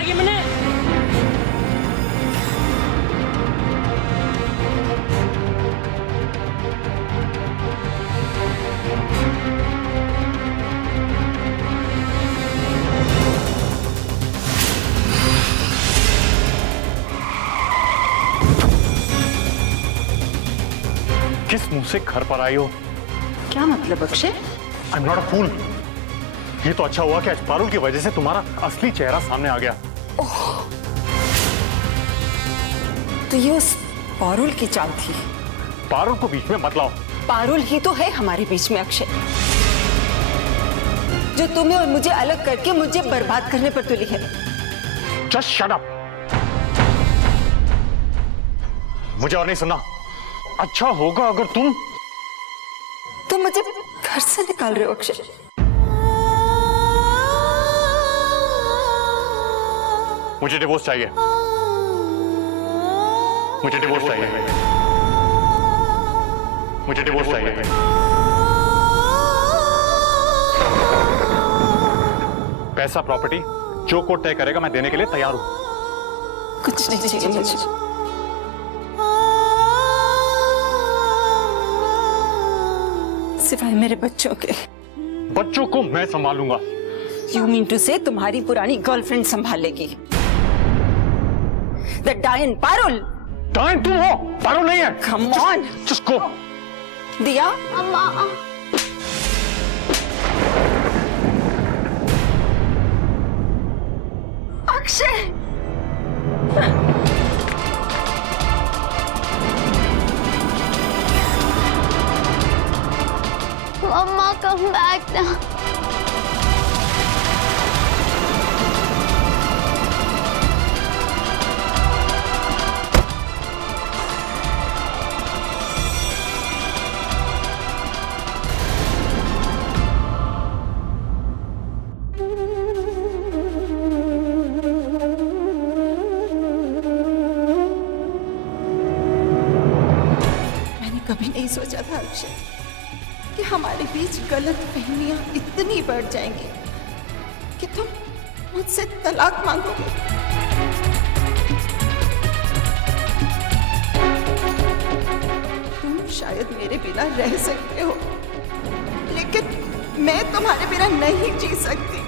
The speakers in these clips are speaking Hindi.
डालेगी मैंने। किस मुंह से घर पर आई हो? क्या मतलब Akshay? I am not a fool. ये तो अच्छा हुआ कि आज पारुल की वजह से तुम्हारा असली चेहरा सामने आ गया। तो ये उस पारुल की चाल थी। पारुल को बीच में मत लाओ। पारुल ही तो है हमारे बीच में अक्षय, जो तुम्हें और मुझे अलग करके मुझे बर्बाद करने पर तुली है। Just shut up. मुझे और नहीं सुनना। अच्छा होगा अगर तुम मुझे घर से निकाल रहे हो अक्षय। मुझे डिवोर्स चाहिए। मुझे डिवोर्स चाहिए। मुझे डिवोर्स चाहिए। पैसा प्रॉपर्टी जो कोर्ट तय करेगा मैं देने के लिए तैयार हूं। कुछ नहीं चाहिए मुझे। सिवाय मेरे बच्चों के। बच्चों को मैं संभालूंगा। You mean to say तुम्हारी पुरानी गर्लफ्रेंड संभालेगी? The Diane Parul. डायन तुम हो, पारुल नहीं है। Come on। Just go। दिया। अम्मा। Akshay. Mama, come back now. मैंने कभी नहीं सोचा था अक्षय कि हमारे बीच गलत फहमियां इतनी बढ़ जाएंगी कि तुम मुझसे तलाक मांगोगे। तुम शायद मेरे बिना रह सकते हो, लेकिन मैं तुम्हारे बिना नहीं जी सकती।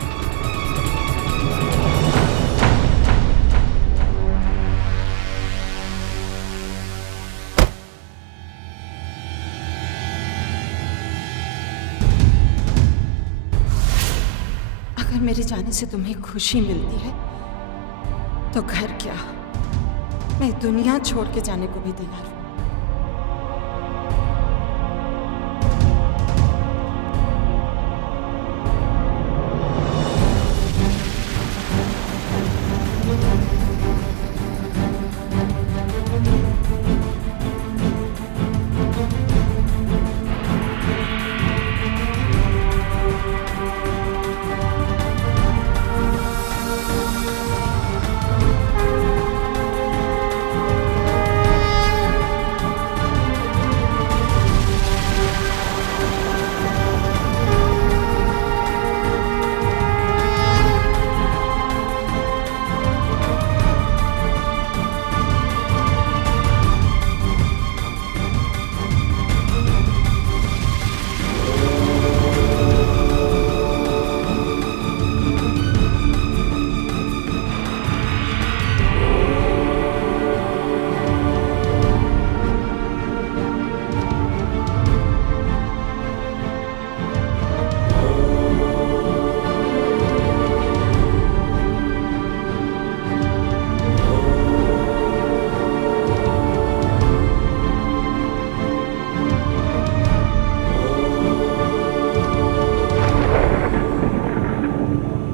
अगर मेरे जाने से तुम्हें खुशी मिलती है तो घर क्या, मैं दुनिया छोड़ के जाने को भी तैयार हूं।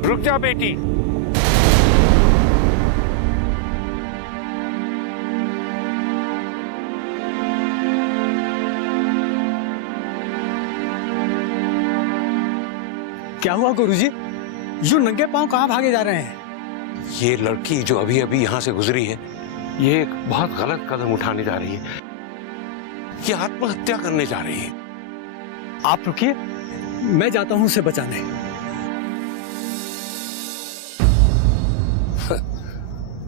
रुक जा बेटी। क्या हुआ गुरुजी? यूं नंगे पांव कहां भागे जा रहे हैं? ये लड़की जो अभी अभी यहां से गुजरी है, ये एक बहुत गलत कदम उठाने जा रही है। ये आत्महत्या करने जा रही है। आप रुकिए, मैं जाता हूं उसे बचाने।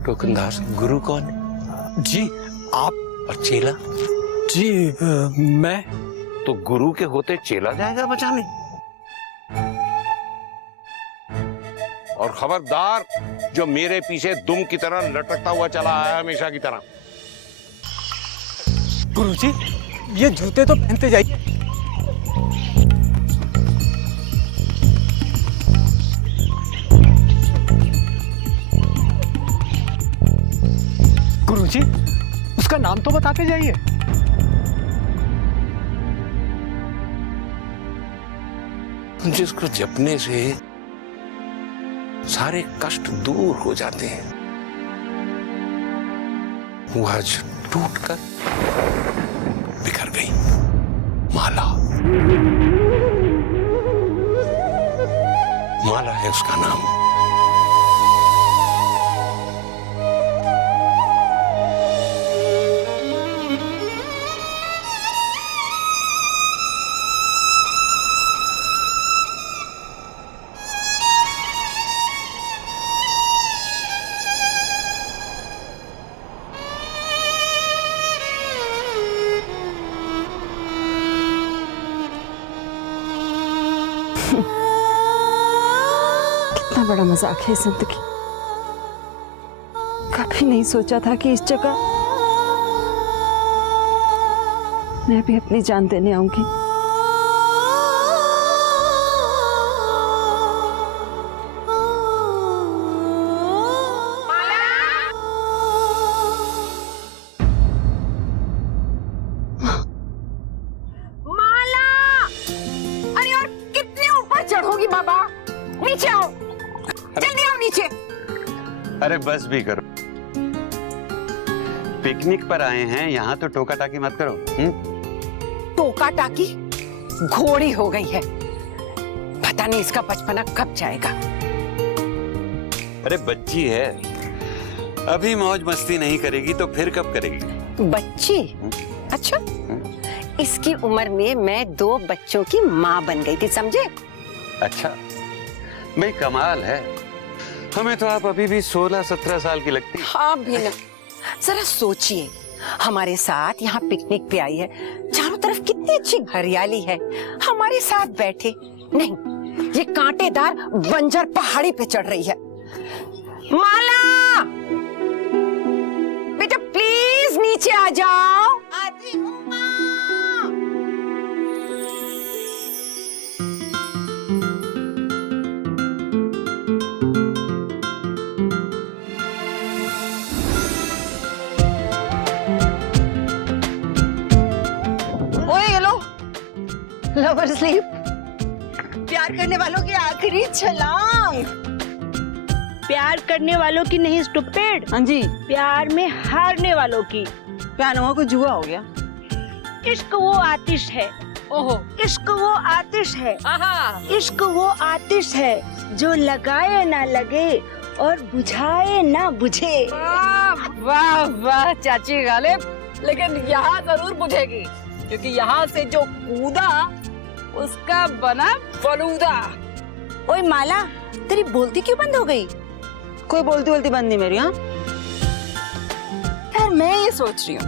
टोकनदार गुरु कौन है? जी आप। और चेला? जी मैं। तो गुरु के होते चेला जाएगा बचाने? और खबरदार, जो मेरे पीछे दुम की तरह लटकता हुआ चला आया हमेशा की तरह। गुरुजी ये जूते तो पहनते जाइए। गुरुजी उसका नाम तो बताते जाइए। जिसको जपने से सारे कष्ट दूर हो जाते हैं, वो आज टूटकर बिखर गई। माला, माला है उसका नाम। कितना बड़ा मजाक है जिंदगी। कभी नहीं सोचा था कि इस जगह मैं भी अपनी जान देने आऊंगी। चढ़ोगी बाबा? नीचे आओ, जल्दी आओ नीचे। अरे बस भी करो, पिकनिक पर आए हैं, यहाँ तो टोका टाकी मत करो। टोका टाकी घोड़ी हो गई है, पता नहीं इसका बचपना कब जाएगा। अरे बच्ची है, अभी मौज मस्ती नहीं करेगी तो फिर कब करेगी? बच्ची? अच्छा, इसकी उम्र में मैं 2 बच्चों की माँ बन गई थी, समझे? अच्छा भाई, कमाल है। हमें तो आप अभी भी 16-17 साल की लगती। हाँ भी ना, जरा सोचिए, हमारे साथ यहाँ पिकनिक पे आई है, चारों तरफ कितनी अच्छी हरियाली है, हमारे साथ बैठे नहीं, ये कांटेदार बंजर पहाड़ी पे चढ़ रही है। माला, बेटा प्लीज नीचे आ जाओ। आती हूँ माँ। लवर स्लीप, प्यार करने वालों की आखिरी छलांग। प्यार करने वालों की नहीं स्टूपिड। हाँ जी, प्यार में हारने वालों की। प्यार हुआ को जुआ हो गया। इश्क वो आतिश है, ओहो, इश्क वो आतिश है, इश्क वो आतिश है जो लगाए ना लगे और बुझाए ना बुझे। वाह वाह चाची गालिब, लेकिन यहाँ जरूर बुझेगी, क्योंकि यहाँ से जो कूदा उसका बना फलूदा। ओए माला, तेरी बोलती क्यों बंद हो गई? कोई बोलती बोलती बंद नहीं मेरी। हाँ यार मैं ये सोच रही हूँ,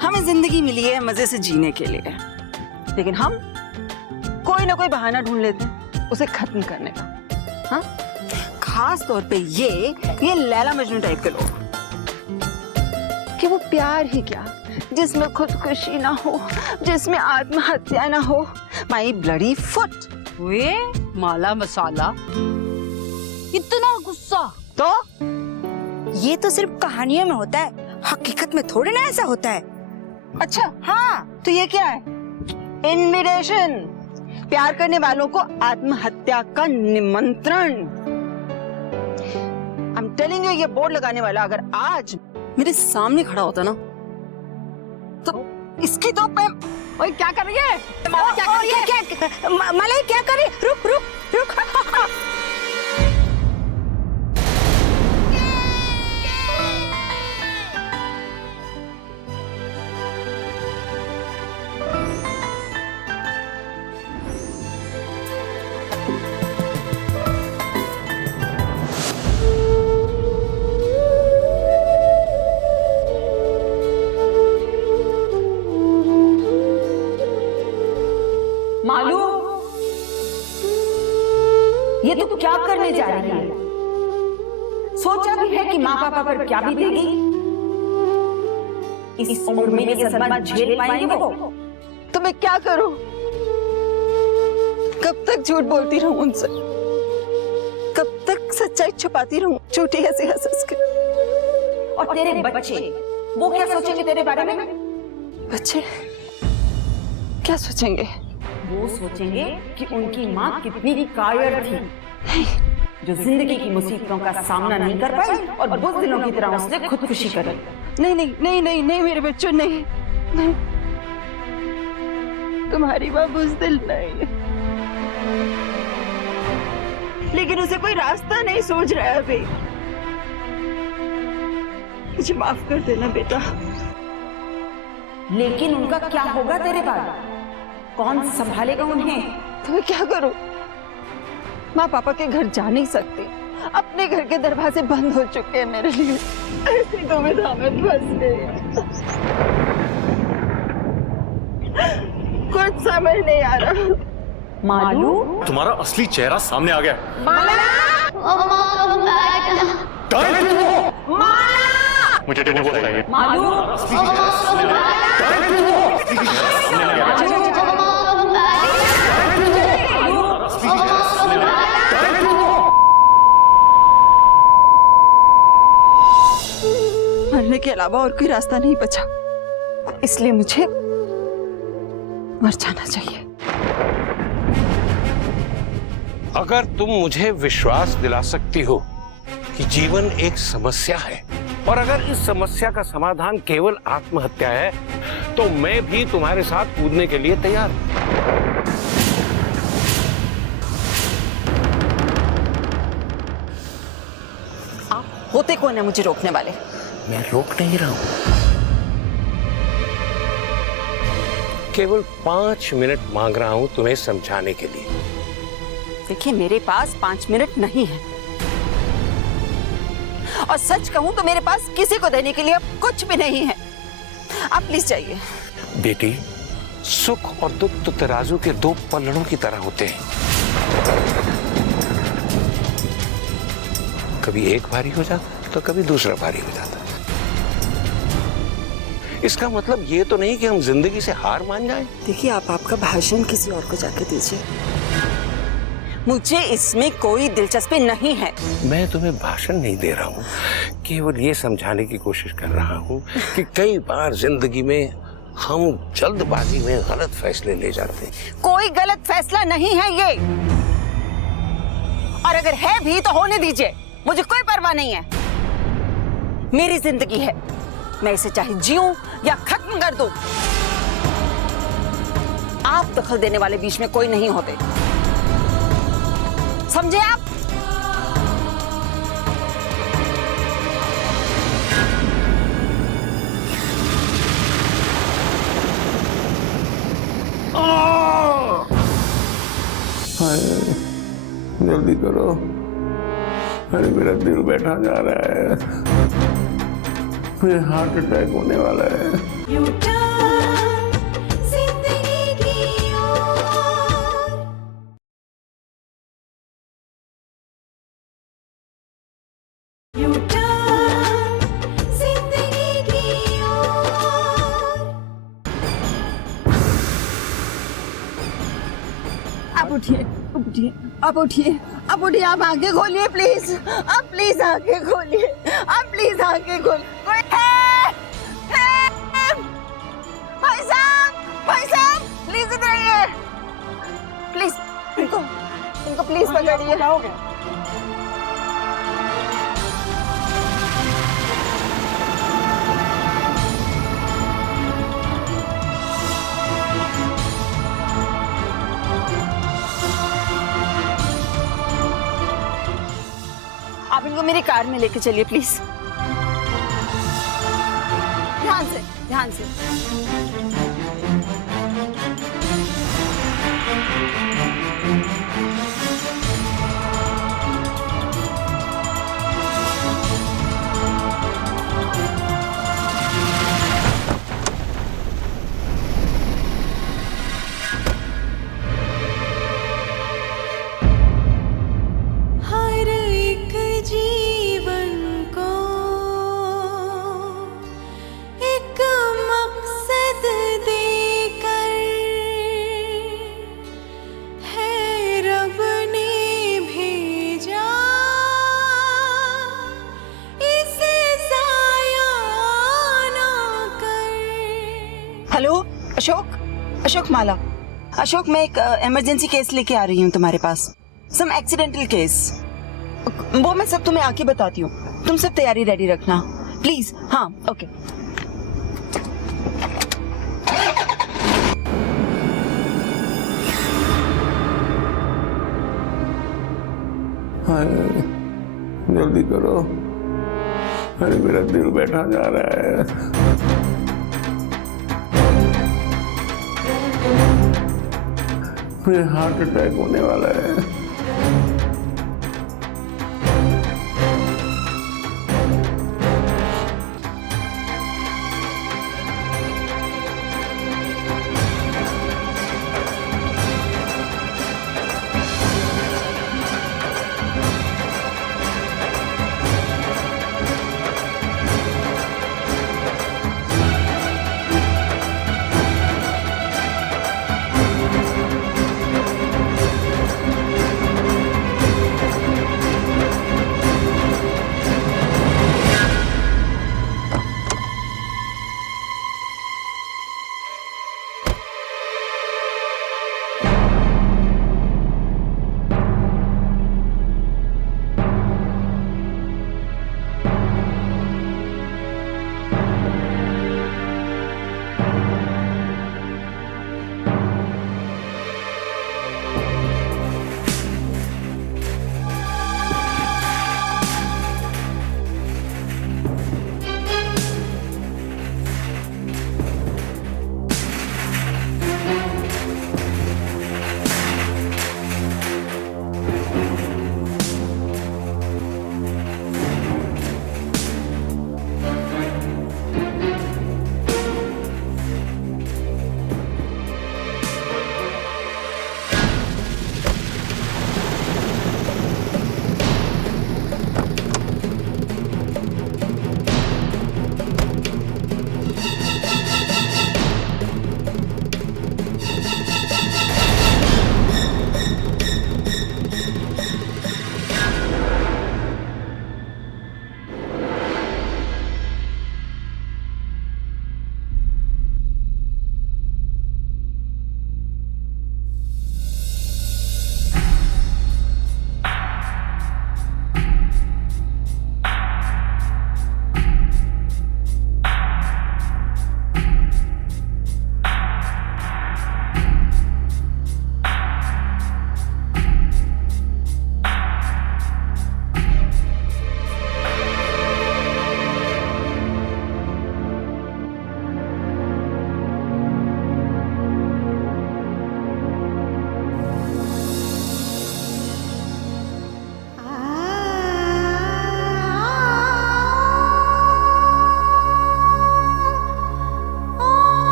हमें जिंदगी मिली है मजे से जीने के लिए, लेकिन हम कोई ना कोई बहाना ढूंढ लेते हैं उसे खत्म करने का। हाँ, खास तौर पे ये लैला मजनू टाइप के लोग, कि वो प्यार ही क्या जिसमें खुदकुशी ना हो, जिसमें आत्महत्या ना हो। माई ब्लडी फुट। वे माला मसाला, इतना गुस्सा तो ये तो सिर्फ कहानियों में होता है, हकीकत में थोड़े ना ऐसा होता है। अच्छा, हाँ तो ये क्या है? इन्विटेशन, प्यार करने वालों को आत्महत्या का निमंत्रण। आई एम टेलिंग यू, ये बोर्ड लगाने वाला अगर आज मेरे सामने खड़ा होता ना, तो इसकी तो मैं... ओए क्या कर रही है? माला क्या कर रही है? माला क्या कर रही है? रुक रुक रुक। करने जा रही है? सोचा भी है कि माँ पापा पर क्या बीतेगी? इस उम्र में ये सदमा झेल पाएंगे वो? तो मैं क्या करूं? कब तक झूठ बोलती रहूं उनसे? कब तक सच्चाई छुपाती रहूं झूठी हंसी हंस के? और तेरे बच्चे वो क्या सोचेंगे तेरे बारे में? बच्चे क्या सोचेंगे? वो सोचेंगे कि उनकी माँ कितनी कायर थी, जो जिंदगी की मुसीबतों का सामना नहीं कर पाई और बुज़दिलों की तरह उसने खुदकुशी कर ली। नहीं नहीं नहीं नहीं नहीं मेरे बच्चों, नहीं नहीं, तुम्हारी माँ बुज़दिल नहीं है, लेकिन उसे कोई रास्ता नहीं सूझ रहा है अभी। मुझे माफ कर देना बेटा। लेकिन उनका क्या होगा तेरे बाद? कौन संभालेगा उन्हें? तो मैं क्या करूं? माँ पापा के घर जा नहीं सकती, अपने घर के दरवाजे बंद हो चुके हैं मेरे लिए। ऐसी दुविधा में फंस गई, कुछ समझ नहीं आ रहा। मालू, तुम्हारा असली चेहरा सामने आ गया। मुझे डिवोर्स चाहिए। मरने के अलावा और कोई रास्ता नहीं बचा, इसलिए मुझे मर जाना चाहिए। अगर तुम मुझे विश्वास दिला सकती हो कि जीवन एक समस्या है और अगर इस समस्या का समाधान केवल आत्महत्या है, तो मैं भी तुम्हारे साथ कूदने के लिए तैयार हूं। आप होते कौन है मुझे रोकने वाले? मैं रोक नहीं रहा हूं, केवल 5 मिनट मांग रहा हूं तुम्हें समझाने के लिए। देखिए, मेरे पास 5 मिनट नहीं है, और सच कहूं तो मेरे पास किसी को देने के लिए अब कुछ भी नहीं है। आप प्लीज जाइए। बेटी, सुख और दुख तो तराजू के 2 पलड़ों की तरह होते हैं, कभी एक भारी हो जाता तो कभी दूसरा भारी हो जाता। इसका मतलब ये तो नहीं कि हम जिंदगी से हार मान जाएं। देखिए, आप आपका भाषण किसी और को जाके दीजिए, मुझे इसमें कोई दिलचस्पी नहीं है। मैं तुम्हें भाषण नहीं दे रहा हूँ, केवल ये समझाने की कोशिश कर रहा हूँ कि कई बार जिंदगी में हम जल्दबाजी में गलत फैसले ले जाते हैं। कोई गलत फैसला नहीं है ये, और अगर है भी तो होने दीजिए, मुझे कोई परवाह नहीं है। मेरी जिंदगी है, मैं इसे चाहे जीऊं या खत्म कर दूं। आप दखल देने वाले बीच में कोई नहीं होते, समझे आप? जल्दी करो, अरे मेरा दिल बैठा जा रहा है, मुझे हार्ट अटैक होने वाला है। आप उठिए, उठिए, आप उठिए, आप उठिए, आप आंखें खोलिए प्लीज, आप प्लीज आंखें खोलिए, आप प्लीज आंखें खोलिए। कोई है? भाई साहब, प्लीज इधर आइए, प्लीज इनको प्लीज पकड़िए। आप इनको मेरी कार में लेके चलिए प्लीज, ध्यान से, ध्यान से। अशोक माला। अशोक, मैं एक इमरजेंसी केस लेके आ रही हूँ तुम्हारे पास, सम एक्सीडेंटल केस। वो मैं सब तुम्हें आके बताती हूँ, तुम सब तैयारी रेडी रखना प्लीज। हाँ, ओके। जल्दी करो, अरे मेरा दिल बैठा जा रहा है। मुझे हार्ट अटैक होने वाला है।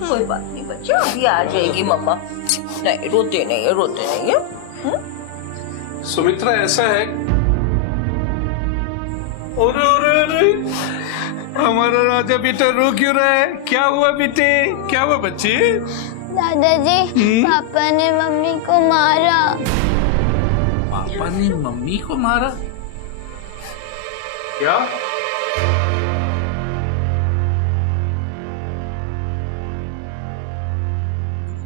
कोई बात नहीं बच्चे, अभी आ जाएगी मम्मा। नहीं रोते नहीं है, रोते नहीं है। सुमित्रा ऐसा है, अरे अरे अरे हमारा राजा बेटा रो क्यों रहा है? क्या हुआ बेटे, क्या हुआ बच्चे? दादाजी, पापा ने मम्मी को मारा। पापा ने मम्मी को मारा? क्या?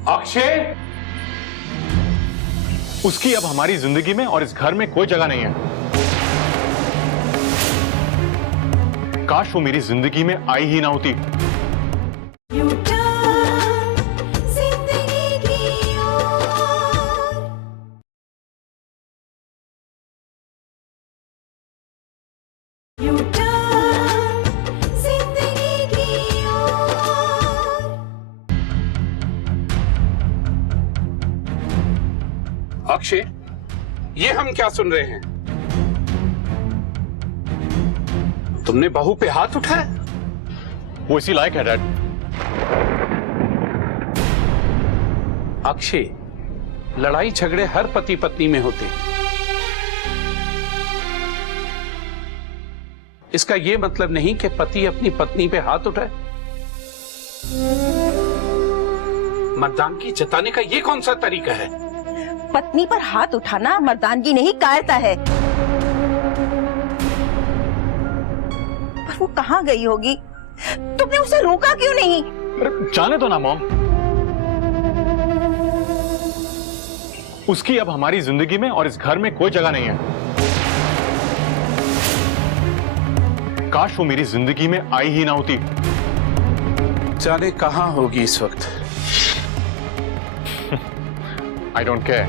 अक्षय, उसकी अब हमारी जिंदगी में और इस घर में कोई जगह नहीं है। काश वो मेरी जिंदगी में आई ही ना होती। अक्षय, ये हम क्या सुन रहे हैं? तुमने बहू पे हाथ उठाया? वो इसी लायक है डैड। अक्षय, लड़ाई झगड़े हर पति पत्नी में होते हैं। इसका यह मतलब नहीं कि पति अपनी पत्नी पे हाथ उठाए। मर्दानगी जताने का ये कौन सा तरीका है? पत्नी पर हाथ उठाना मर्दानगी नहीं, कायरता है। वो कहाँ गई होगी? तुमने उसे रोका क्यों नहीं? जाने दो ना मॉम, उसकी अब हमारी जिंदगी में और इस घर में कोई जगह नहीं है। काश वो मेरी जिंदगी में आई ही ना होती। जाने कहां होगी इस वक्त। I don't care.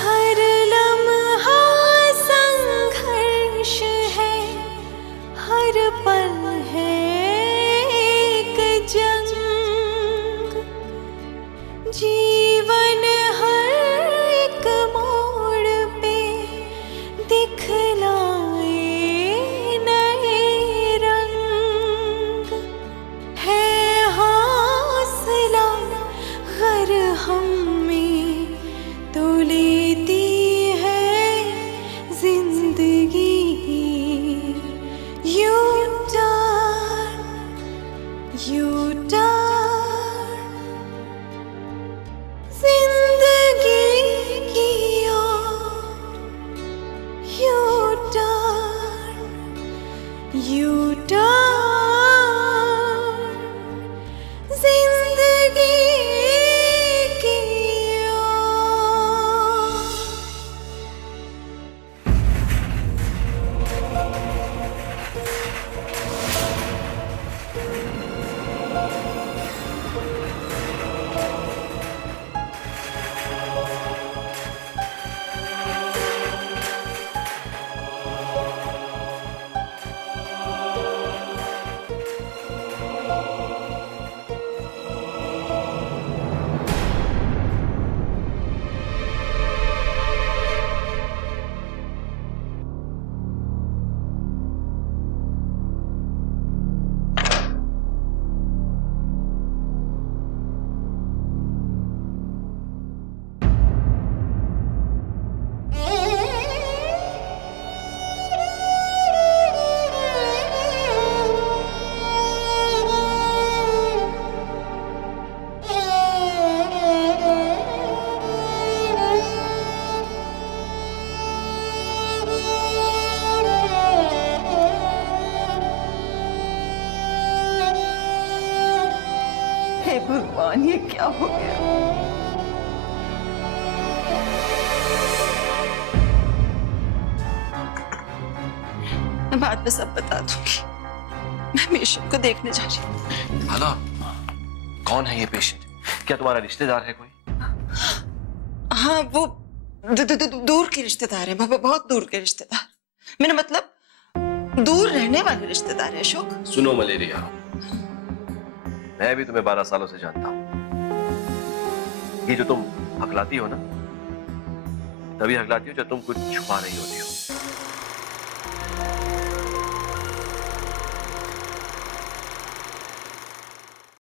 हर लम्हा संघर्ष है, हर पल है एक जंग। जीवन हर एक मोड़ पे दिखलाए नए रंग। है हौसला हर हम में तो लेती है जिंदगी। यू टर्न जिंदगी की ओर। यू टर्न जिंदगी की ओर। हे भगवान, ये क्या हो गया? मैं बाद में सब बता दूंगी। मैं पेशेंट को देखने जा रही हूँ। भला कौन है ये पेशेंट? क्या तुम्हारा रिश्तेदार है कोई? हाँ, वो दूर के रिश्तेदार है, बहुत दूर के रिश्तेदार। मेरा मतलब दूर रहने वाले रिश्तेदार है। अशोक, सुनो मलेरिया, मैं भी तुम्हें 12 सालों से जानता हूं। ये जो तुम हकलाती हो ना, तभी हकलाती हो जब तुम कुछ छुपा रही होती हो।